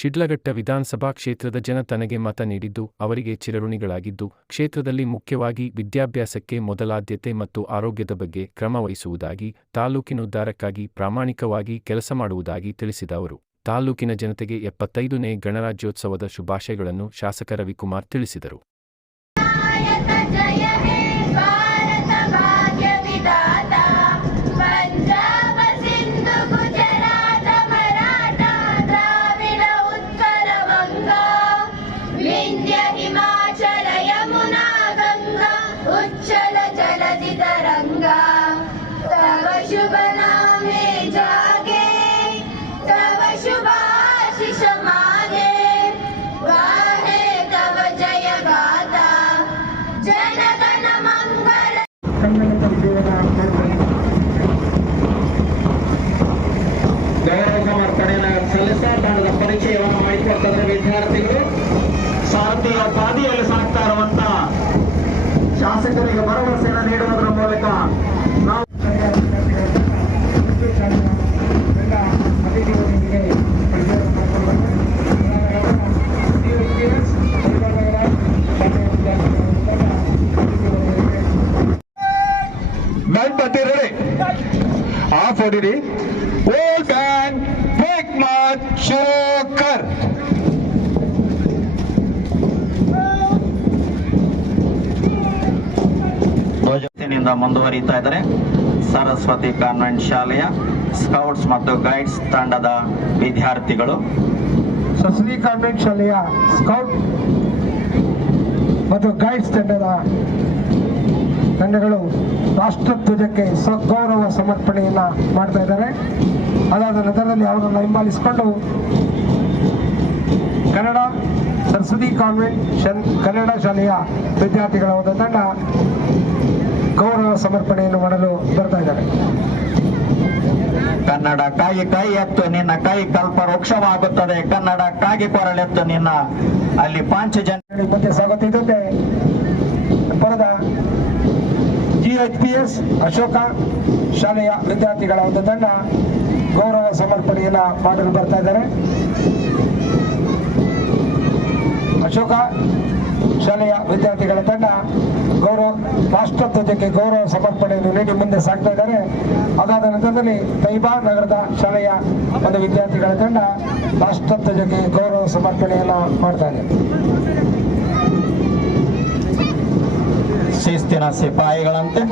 ಶಿಡ್ಲಘಟ್ಟ ವಿಧಾನಸಭಾ ಕ್ಷೇತ್ರದ ಜನ ತನಗೆ ಮತ ನೀಡಿದ್ದು ಅವರಿಗೆ ಚಿರಋಣಿಗಳಾಗಿದ್ದು, ಕ್ಷೇತ್ರದಲ್ಲಿ ಮುಖ್ಯವಾಗಿ ವಿದ್ಯಾಭ್ಯಾಸಕ್ಕೆ ಮೊದಲಾದ್ಯತೆ ಮತ್ತು ಆರೋಗ್ಯದ ಬಗ್ಗೆ ಕ್ರಮ ವಹಿಸುವುದಾಗಿ, ತಾಲೂಕಿನುದ್ಧಾರಕ್ಕಾಗಿ ಪ್ರಾಮಾಣಿಕವಾಗಿ ಕೆಲಸ ಮಾಡುವುದಾಗಿ ತಿಳಿಸಿದ ಅವರು, ತಾಲೂಕಿನ ಜನತೆಗೆ 75ನೇ ಗಣರಾಜ್ಯೋತ್ಸವದ ಶುಭಾಶಯಗಳನ್ನು ಶಾಸಕ ರವಿಕುಮಾರ್ ತಿಳಿಸಿದರು. ಪರಿಚಯವನ್ನು ಮಾಡಿಕೊಡ್ತಾರೆ ವಿದ್ಯಾರ್ಥಿಗಳು. ಸಾರಥಿಯ ಪಾದಿಯಲ್ಲಿ ಸಾಗ್ತಾ ಇರುವಂತ ಶಾಸಕರಿಗೆ ಭರವಸೆಯನ್ನು ನೀಡುವುದರ ಮೂಲಕ ನಾವು ಗಣಪತಿ ರೆಡಿ ಆಫ್ ಹೊಡಿರಿ. ಓಲ್ಡ್ ಬ್ಯಾಂಡ್ ಬೇಕ್ ಮಾರ್ಚ್ ಶುರು ಕರ್. ಧ್ವಜನಿಂದ ಮುಂದುವರಿತಾ ಇದ್ದಾರೆ ಸರಸ್ವತಿ ಕಾನ್ವೆಂಟ್ ಶಾಲೆಯ ಸ್ಕೌಟ್ಸ್ ಮತ್ತು ಗೈಡ್ಸ್ ತಂಡದ ವಿದ್ಯಾರ್ಥಿಗಳು. ಸರಸ್ವತಿ ಕಾನ್ವೆಂಟ್ ಶಾಲೆಯ ಸ್ಕೌಟ್ ಮತ್ತು ಗೈಡ್ಸ್ ತಂಡಗಳು ರಾಷ್ಟ್ರಧ್ವಜಕ್ಕೆ ಗೌರವ ಸಮರ್ಪಣೆಯನ್ನ ಮಾಡ್ತಾ ಇದ್ದಾರೆ. ಅದಾದ ನಂತರದಲ್ಲಿ ಅವರನ್ನು ಹಿಂಬಾಲಿಸಿಕೊಂಡು ಕನ್ನಡ ಸರಸ್ವತಿ ಕಾನ್ವೆಂಟ್ ಕನ್ನಡ ಶಾಲೆಯ ವಿದ್ಯಾರ್ಥಿಗಳ ಒಂದು ತಂಡ ಗೌರವ ಸಮರ್ಪಣೆಯನ್ನು ಮಾಡಲು ಬರ್ತಾ ಇದ್ದಾರೆ. ಕನ್ನಡಕ್ಕಾಗಿ ಕೈ ಎತ್ತು ನಿನ್ನ ಕೈ ಕಲ್ಪ ವೃಕ್ಷವಾಗುತ್ತದೆ, ಕನ್ನಡಕ್ಕಾಗಿ ಕೊರಳೆತ್ತು ನಿನ್ನ ಅಲ್ಲಿ ಪಾಂಚಜನ್ಯ ಮತ್ತೆ ಸ್ವಾಗತಿಸುತ್ತೆ. ಬರದ GHPS ಅಶೋಕ ಶಾಲೆಯ ವಿದ್ಯಾರ್ಥಿಗಳ ಒಂದು ತಂಡ ಗೌರವ ಸಮರ್ಪಣೆಯನ್ನ ಮಾಡಲು ಬರ್ತಾ ಇದ್ದಾರೆ. ಅಶೋಕ ಶಾಲೆಯ ವಿದ್ಯಾರ್ಥಿಗಳ ತಂಡ ರಾಷ್ಟ್ರಧ್ವಜಕ್ಕೆ ಗೌರವ ಸಮರ್ಪಣೆಯನ್ನು ನೀಡಿ ಮುಂದೆ ಸಾಗ್ತಾ ಇದ್ದಾರೆ. ಅದಾದ ನಂತರದಲ್ಲಿ ತೈಬಾ ನಗರದ ಶಾಲೆಯ ಒಂದು ವಿದ್ಯಾರ್ಥಿಗಳ ತಂಡ ರಾಷ್ಟ್ರಧ್ವಜಕ್ಕೆ ಗೌರವ ಸಮರ್ಪಣೆಯನ್ನ ಮಾಡ್ತಾ ಇದೆ. ಶಿಸ್ತಿನ ಸಿಪಾಯಿಗಳಂತೆ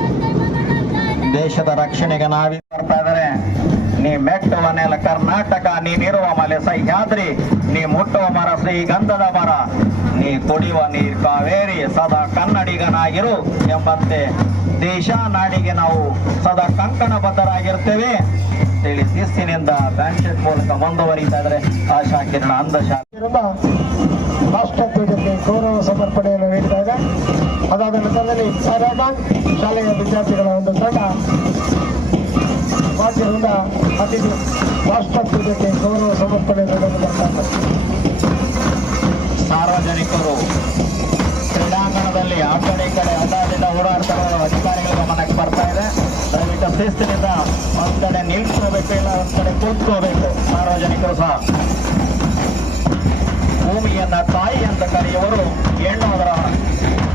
ದೇಶದ ರಕ್ಷಣೆಗೆ ನಾವೇ ಬರ್ತಾ ಇದ್ದಾರೆ. ನೀ ಮೆಟ್ಟುವ ನೆಲ ಕರ್ನಾಟಕ, ನೀನಿರುವ ಮಲೆ ಸಹ್ಯಾದ್ರಿ, ನೀ ಮುಟ್ಟುವ ಮರ ಶ್ರೀಗಂಧದ ಮರ, ನೀ ಕುಡಿಯುವ ನೀರ್ ಕಾವೇರಿ, ಸದಾ ಕನ್ನಡಿಗನಾಗಿರು ಎಂಬಂತೆ ದೇಶ ನಾಡಿಗೆ ನಾವು ಸದಾ ಕಂಕಣಬದ್ಧರಾಗಿರ್ತೇವೆ ಅಂತೇಳಿ ಶಿಸ್ತಿನಿಂದ ಬ್ಯಾಂಡ್ ಮೂಲಕ ಮುಂದುವರಿತಾ ಇದ್ದಾರೆ ಆಶಾ ಕಿರಣ ಅಂಧಶಾಲೆ ರಾಷ್ಟ್ರಧ್ವಜಕ್ಕೆ ಗೌರವ ಸಮರ್ಪಣೆಯನ್ನು ನೀಡ್ತಾ ಇದೆ. ಅದಾದ ನಂತರದಲ್ಲಿ ಸಾರಾಗಾಂಗ್ ಶಾಲೆಯ ವಿದ್ಯಾರ್ಥಿಗಳ ಒಂದು ತಂಡ ರಾಜ್ಯದಿಂದ ಅತಿಥಿ ರಾಷ್ಟ್ರಧ್ವಜಕ್ಕೆ ಗೌರವ ಸಮರ್ಪಣೆ ನೀಡಲು ಬರ್ತಾ ಇದ್ದಾರೆ. ಸಾರ್ವಜನಿಕರು ಕ್ರೀಡಾಂಗಣದಲ್ಲಿ ಆ ಕಡೆ ಈ ಕಡೆ ಅಡ್ಡಾದಿಡ್ಡ ಓಡಾಡ್ತಾ ಇರೋ ಅಧಿಕಾರಿಗಳ ಗಮನಕ್ಕೆ ಬರ್ತಾ ಇದೆ. ದಯವಿಟ್ಟು ಶಿಸ್ತಿನಿಂದ ಒಂದ್ ಕಡೆ ನಿಲ್ಸ್ಕೋಬೇಕು, ಇಲ್ಲ ಒಂದ್ ಕಡೆ ಕೂತ್ಕೋಬೇಕು. ಸಾರ್ವಜನಿಕರು ಸಹ ಭೂಮಿಯನ್ನ ತಾಯಿ ಅಂತ ಕರೆಯುವರು, ಹೆಣ್ಣು ಅದರ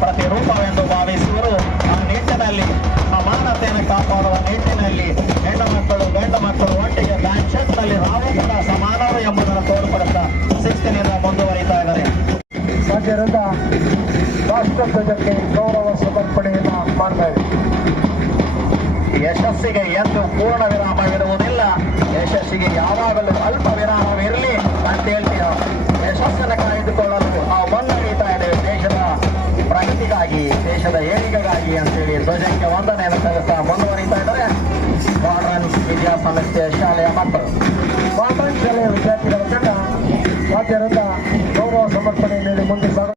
ಪ್ರತಿರೂಪವೆಂದು ಭಾವಿಸುವರು. ಆ ನಿಟ್ಟಿನಲ್ಲಿ ಸಮಾನತೆಯನ್ನು ಕಾಪಾಡುವ ನಿಟ್ಟಿನಲ್ಲಿ ಹೆಣ್ಣು ಮಕ್ಕಳು ಗಂಡು ಮಕ್ಕಳು ಒಟ್ಟಿಗೆ ಬ್ಯಾಂಕ್ ಶೆಟ್ನಲ್ಲಿ ನಾವು ಕೂಡ ಸಮಾನರು ಎಂಬುದನ್ನು ತೋರ್ಪಡುತ್ತಾ ಶಿಸ್ತಿನಿಂದ ಮುಂದುವರಿತಾ ಇದ್ದಾರೆ. ರಾಜ್ಯದಿಂದ ರಾಷ್ಟ್ರಧ್ವಜಕ್ಕೆ ಗೌರವ ಸಮರ್ಪಣೆಯನ್ನು ಮಾಡ್ತಾ ಇದೆ. ಯಶಸ್ಸಿಗೆ ಎಂದು ಪೂರ್ಣ ವಿರಾಮವಿರುವುದಿಲ್ಲ, ಯಶಸ್ಸಿಗೆ ಯಾವಾಗಲೂ ಅಲ್ಪ ವಿರಾಮವಿರಲಿ ಅಂತ ಹೇಳ್ತೀವಿ. ಯಶಸ್ಸನ್ನು ಕಾಯ್ದುಕೊಳ್ಳಲು ನಾವು ಮುನ್ನಡೀತಾ ಇದ್ದೇವೆ ದೇಶದ ಪ್ರಗತಿಗಾಗಿ, ದೇಶದ ಏಳಿಗೆಗಾಗಿ ಅಂತೇಳಿ ಧ್ವಜಕ್ಕೆ ವಂದನೆಯನ್ನು ಸಲ್ಲಿಸ್ತಾ ಮುಂದುವರಿತಾ ಇದ್ದಾರೆ ಮಾಡರ್ನ್ ವಿದ್ಯಾಸಂಸ್ಥೆಯ ಶಾಲೆಯ ಮಕ್ಕಳು. ಮಾಡರ್ನ್ ಶಾಲೆಯ ವಿದ್ಯಾರ್ಥಿಗಳ ತಂಡ ರಾಜ್ಯದಿಂದ ಗೌರವ ಸಮರ್ಪಣೆ ನೀಡಿ ಮುಂದೆ ಸಾಗ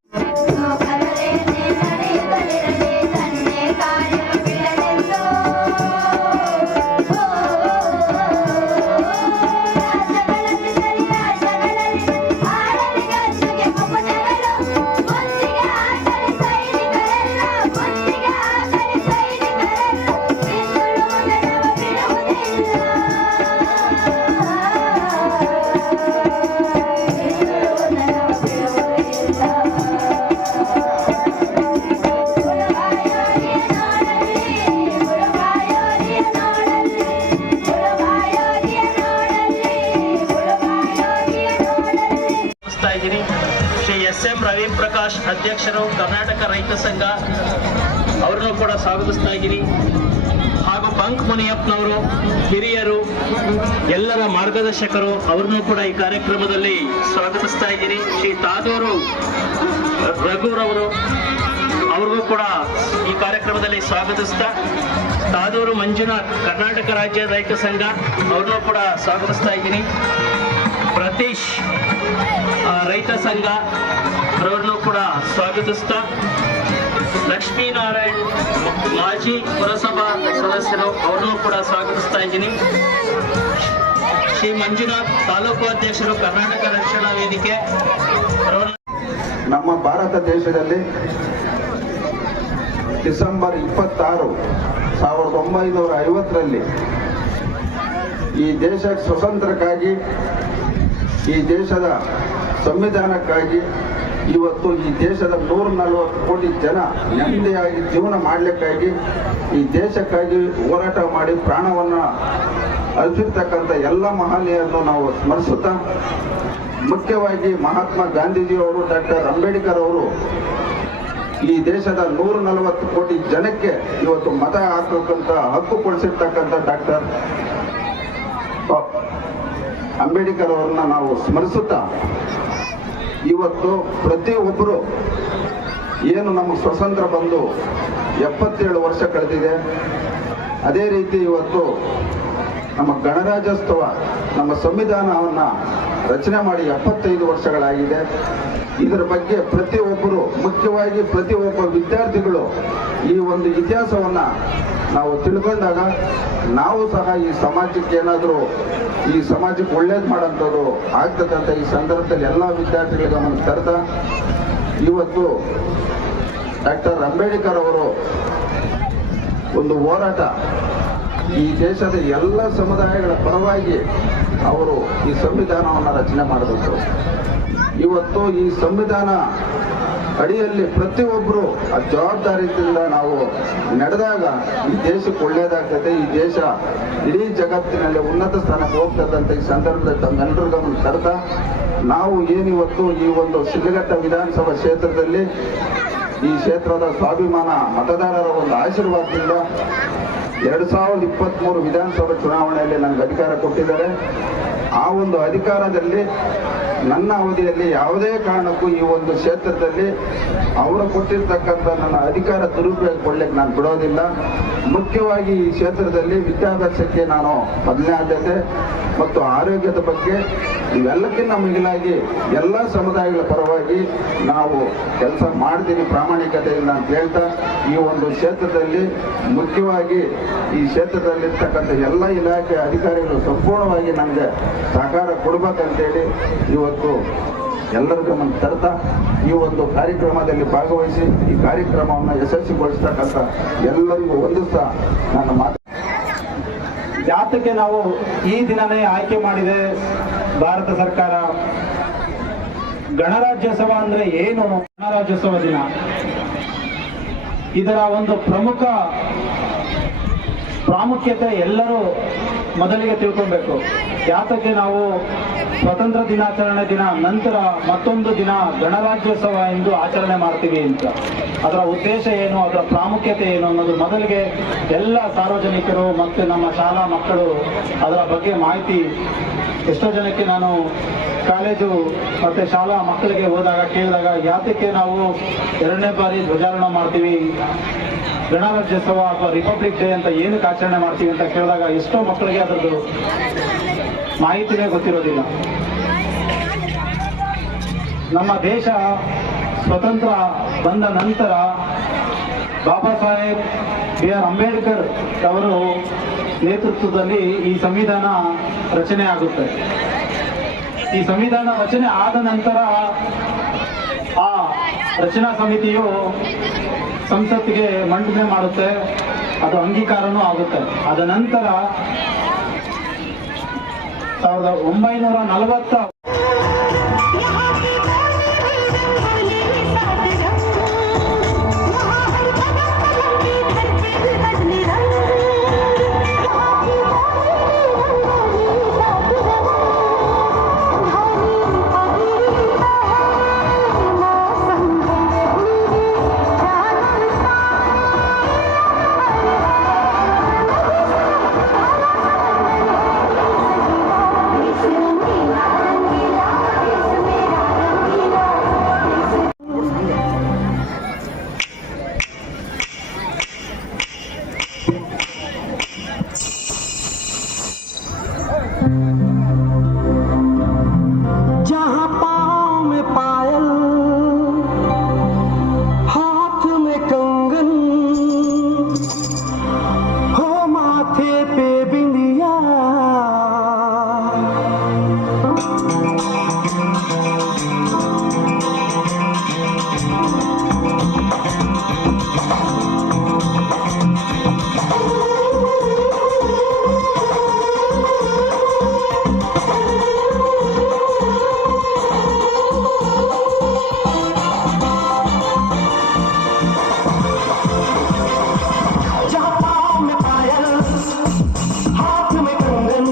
ಎಂ ರವಿ ಪ್ರಕಾಶ್ ಅಧ್ಯಕ್ಷರು, ಕರ್ನಾಟಕ ರೈತ ಸಂಘ, ಅವರನ್ನು ಕೂಡ ಸ್ವಾಗತಿಸ್ತಾ ಇದ್ದೀನಿ. ಹಾಗೂ ಬಂಕ್ ಮುನಿಯಪ್ಪನವರು, ಹಿರಿಯರು, ಎಲ್ಲರ ಮಾರ್ಗದರ್ಶಕರು, ಅವರನ್ನು ಕೂಡ ಈ ಕಾರ್ಯಕ್ರಮದಲ್ಲಿ ಸ್ವಾಗತಿಸ್ತಾ ಇದ್ದೀನಿ. ಶ್ರೀ ತಾದೂರು ರಘುರವರು, ಅವ್ರಿಗೂ ಕೂಡ ಈ ಕಾರ್ಯಕ್ರಮದಲ್ಲಿ ಸ್ವಾಗತಿಸ್ತಾ, ತಾದೂರು ಮಂಜುನಾಥ್, ಕರ್ನಾಟಕ ರಾಜ್ಯ ರೈತ ಸಂಘ, ಅವ್ರನ್ನೂ ಕೂಡ ಸ್ವಾಗತಿಸ್ತಾ ಇದ್ದೀನಿ. ಪ್ರತೀಶ್ ರೈತ ಸಂಘ, ಅವರನ್ನು ಕೂಡ ಸ್ವಾಗತಿಸ್ತಾ, ಲಕ್ಷ್ಮೀನಾರಾಯಣ್ ಮಾಜಿ ಪುರಸಭಾ ಸದಸ್ಯರು, ಅವರನ್ನು ಕೂಡ ಸ್ವಾಗತಿಸ್ತಾ ಇದ್ದೀನಿ. ಶ್ರೀ ಮಂಜುನಾಥ್ ತಾಲೂಕು ಅಧ್ಯಕ್ಷರು, ಕರ್ನಾಟಕ ರಕ್ಷಣಾ ವೇದಿಕೆ. ನಮ್ಮ ಭಾರತ ದೇಶದಲ್ಲಿ ಡಿಸೆಂಬರ್ 26, 1950ರಲ್ಲಿ ಈ ದೇಶಕ್ಕೆ ಸ್ವತಂತ್ರಕ್ಕಾಗಿ, ಈ ದೇಶದ ಸಂವಿಧಾನಕ್ಕಾಗಿ, ಇವತ್ತು ಈ ದೇಶದ 140 ಕೋಟಿ ಜನ ನೆಮ್ಮದಿಯಾಗಿ ಜೀವನ ಮಾಡಲಿಕ್ಕಾಗಿ, ಈ ದೇಶಕ್ಕಾಗಿ ಹೋರಾಟ ಮಾಡಿ ಪ್ರಾಣವನ್ನು ಅರ್ಪಿರ್ತಕ್ಕಂಥ ಎಲ್ಲ ಮಹನೀಯರನ್ನು ನಾವು ಸ್ಮರಿಸುತ್ತಾ, ಮುಖ್ಯವಾಗಿ ಮಹಾತ್ಮ ಗಾಂಧೀಜಿಯವರು, ಡಾಕ್ಟರ್ ಅಂಬೇಡ್ಕರ್ ಅವರು ಈ ದೇಶದ 140 ಕೋಟಿ ಜನಕ್ಕೆ ಇವತ್ತು ಮತ ಹಾಕಕ್ಕಂತ ಹಕ್ಕು ಕೊಡಿಸಿರ್ತಕ್ಕಂಥ ಡಾಕ್ಟರ್ ಅಂಬೇಡ್ಕರ್ ಅವರನ್ನ ನಾವು ಸ್ಮರಿಸುತ್ತಾ, ಇವತ್ತು ಪ್ರತಿಯೊಬ್ಬರು ಏನು ನಮಗೆ ಸ್ವತಂತ್ರ ಬಂದು 77 ವರ್ಷ ಕಳೆದಿದೆ, ಅದೇ ರೀತಿ ಇವತ್ತು ನಮ್ಮ ಗಣರಾಜ್ಯೋತ್ಸವ, ನಮ್ಮ ಸಂವಿಧಾನವನ್ನು ರಚನೆ ಮಾಡಿ 75 ವರ್ಷಗಳಾಗಿದೆ. ಇದರ ಬಗ್ಗೆ ಪ್ರತಿಯೊಬ್ಬರು, ಮುಖ್ಯವಾಗಿ ಪ್ರತಿಯೊಬ್ಬ ವಿದ್ಯಾರ್ಥಿಗಳು ಈ ಒಂದು ಇತಿಹಾಸವನ್ನು ನಾವು ತಿಳ್ಕೊಂಡಾಗ ನಾವು ಸಹ ಈ ಸಮಾಜಕ್ಕೆ ಏನಾದರೂ, ಈ ಸಮಾಜಕ್ಕೆ ಒಳ್ಳೇದು ಮಾಡೋಂಥದ್ದು ಆಗ್ತದಂತ ಈ ಸಂದರ್ಭದಲ್ಲಿ ಎಲ್ಲ ವಿದ್ಯಾರ್ಥಿಗಳ ಗಮನ ತರ್ತಾ, ಇವತ್ತು ಡಾಕ್ಟರ್ ಅಂಬೇಡ್ಕರ್ ಅವರು ಒಂದು ಹೋರಾಟ, ಈ ದೇಶದ ಎಲ್ಲ ಸಮುದಾಯಗಳ ಪರವಾಗಿ ಅವರು ಈ ಸಂವಿಧಾನವನ್ನು ರಚನೆ ಮಾಡಬೇಕು. ಇವತ್ತು ಈ ಸಂವಿಧಾನ ಅಡಿಯಲ್ಲಿ ಪ್ರತಿಯೊಬ್ಬರು ಆ ಜವಾಬ್ದಾರಿಯಿಂದ ನಾವು ನಡೆದಾಗ ಈ ದೇಶಕ್ಕೆ ಒಳ್ಳೆಯದಾಗ್ತದೆ, ಈ ದೇಶ ಇಡೀ ಜಗತ್ತಿನಲ್ಲಿ ಉನ್ನತ ಸ್ಥಾನಕ್ಕೆ ಹೋಗ್ತದಂತ ಈ ಸಂದರ್ಭದಲ್ಲಿ ತಮ್ಮೆಲ್ಲರ ಗಮನ ತರ್ತಾ, ನಾವು ಏನಿವತ್ತು ಈ ಒಂದು ಶಿಡ್ಲಘಟ್ಟ ವಿಧಾನಸಭಾ ಕ್ಷೇತ್ರದಲ್ಲಿ, ಈ ಕ್ಷೇತ್ರದ ಸ್ವಾಭಿಮಾನ ಮತದಾರರ ಒಂದು ಆಶೀರ್ವಾದದಿಂದ 2023 ವಿಧಾನಸಭಾ ಚುನಾವಣೆಯಲ್ಲಿ ನನಗೆ ಅಧಿಕಾರ ಕೊಟ್ಟಿದ್ದಾರೆ. ಆ ಒಂದು ಅಧಿಕಾರದಲ್ಲಿ ನನ್ನ ಅವಧಿಯಲ್ಲಿ ಯಾವುದೇ ಕಾರಣಕ್ಕೂ ಈ ಒಂದು ಕ್ಷೇತ್ರದಲ್ಲಿ ಅವರು ಕೊಟ್ಟಿರ್ತಕ್ಕಂಥ ನನ್ನ ಅಧಿಕಾರ ದುರುಪಯೋಗಗೊಳ್ಳಲಿಕ್ಕೆ ನಾನು ಬಿಡೋದಿಲ್ಲ. ಮುಖ್ಯವಾಗಿ ಈ ಕ್ಷೇತ್ರದಲ್ಲಿ ವಿದ್ಯಾಭ್ಯಾಸಕ್ಕೆ ನಾನು ಮೊದಲನೇ ಆದ್ಯತೆ ಮತ್ತು ಆರೋಗ್ಯದ ಬಗ್ಗೆ ಇವೆಲ್ಲಕ್ಕಿಂತ ಮಿಗಿಲಾಗಿ ಎಲ್ಲ ಸಮುದಾಯಗಳ ಪರವಾಗಿ ನಾವು ಕೆಲಸ ಮಾಡ್ತೀನಿ ಪ್ರಾಮಾಣಿಕತೆಯಿಂದ ಅಂತ ಹೇಳ್ತಾ, ಈ ಒಂದು ಕ್ಷೇತ್ರದಲ್ಲಿ ಮುಖ್ಯವಾಗಿ ಈ ಕ್ಷೇತ್ರದಲ್ಲಿರ್ತಕ್ಕಂಥ ಎಲ್ಲ ಇಲಾಖೆ ಅಧಿಕಾರಿಗಳು ಸಂಪೂರ್ಣವಾಗಿ ನನಗೆ ಸಹಕಾರ ಕೊಡ್ಬೇಕಂತೇಳಿ ಇವತ್ತು ಎಲ್ಲರ ಗಮನ ತರ್ತಾ, ಈ ಒಂದು ಕಾರ್ಯಕ್ರಮದಲ್ಲಿ ಭಾಗವಹಿಸಿ ಈ ಕಾರ್ಯಕ್ರಮವನ್ನು ಯಶಸ್ವಿಗೊಳಿಸ್ತಕ್ಕಂಥ ಎಲ್ಲರಿಗೂ ಹೊಂದಿಸ್ತಾ ನನ್ನ ಮಾತು. ಯಾತಕ್ಕೆ ನಾವು ಈ ದಿನನೇ ಆಯ್ಕೆ ಮಾಡಿದೆ ಭಾರತ ಸರ್ಕಾರ? ಗಣರಾಜ್ಯೋತ್ಸವ ಅಂದ್ರೆ ಏನು? ಗಣರಾಜ್ಯೋತ್ಸವ ದಿನ ಇದರ ಒಂದು ಪ್ರಮುಖ ಪ್ರಾಮುಖ್ಯತೆ ಎಲ್ಲರೂ ಮೊದಲಿಗೆ ತಿಳ್ಕೊಬೇಕು. ಯಾತಕ್ಕೆ ನಾವು ಸ್ವತಂತ್ರ ದಿನಾಚರಣೆ ದಿನ ನಂತರ ಮತ್ತೊಂದು ದಿನ ಗಣರಾಜ್ಯೋತ್ಸವ ಎಂದು ಆಚರಣೆ ಮಾಡ್ತೀವಿ ಅಂತ, ಅದರ ಉದ್ದೇಶ ಏನು, ಅದರ ಪ್ರಾಮುಖ್ಯತೆ ಏನು ಅನ್ನೋದು ಮೊದಲಿಗೆ ಎಲ್ಲ ಸಾರ್ವಜನಿಕರು ಮತ್ತು ನಮ್ಮ ಶಾಲಾ ಮಕ್ಕಳು ಅದರ ಬಗ್ಗೆ ಮಾಹಿತಿ. ಎಷ್ಟೋ ಜನಕ್ಕೆ ನಾನು ಕಾಲೇಜು ಮತ್ತು ಶಾಲಾ ಮಕ್ಕಳಿಗೆ ಹೋದಾಗ ಕೇಳಿದಾಗ, ಯಾತಕ್ಕೆ ನಾವು 2ನೇ ಬಾರಿ ಧ್ವಜಾರೋಹಣ ಮಾಡ್ತೀವಿ, ಗಣರಾಜ್ಯೋತ್ಸವ ಅಥವಾ ರಿಪಬ್ಲಿಕ್ ಡೇ ಅಂತ ಏನಕ್ಕೆ ಆಚರಣೆ ಮಾಡ್ತೀವಿ ಅಂತ ಕೇಳಿದಾಗ ಎಷ್ಟೋ ಮಕ್ಕಳಿಗೆ ಅದರದ್ದು ಮಾಹಿತಿನೇ ಗೊತ್ತಿರೋದಿಲ್ಲ. ನಮ್ಮ ದೇಶ ಸ್ವತಂತ್ರ ಬಂದ ನಂತರ ಬಾಬಾ ಸಾಹೇಬ್ B.R. ಅಂಬೇಡ್ಕರ್ ಅವರು ನೇತೃತ್ವದಲ್ಲಿ ಈ ಸಂವಿಧಾನ ರಚನೆ ಆಗುತ್ತೆ. ಈ ಸಂವಿಧಾನ ರಚನೆ ಆದ ನಂತರ ಆ ರಚನಾ ಸಮಿತಿಯು ಸಂಸತ್ತಿಗೆ ಮಂಡನೆ ಮಾಡುತ್ತೆ, ಅದು ಅಂಗೀಕಾರನೂ ಆಗುತ್ತೆ. ಅದ ನಂತರ 1940 Thank you. जहाँ पाँव में पायल, हाथ में कंगन,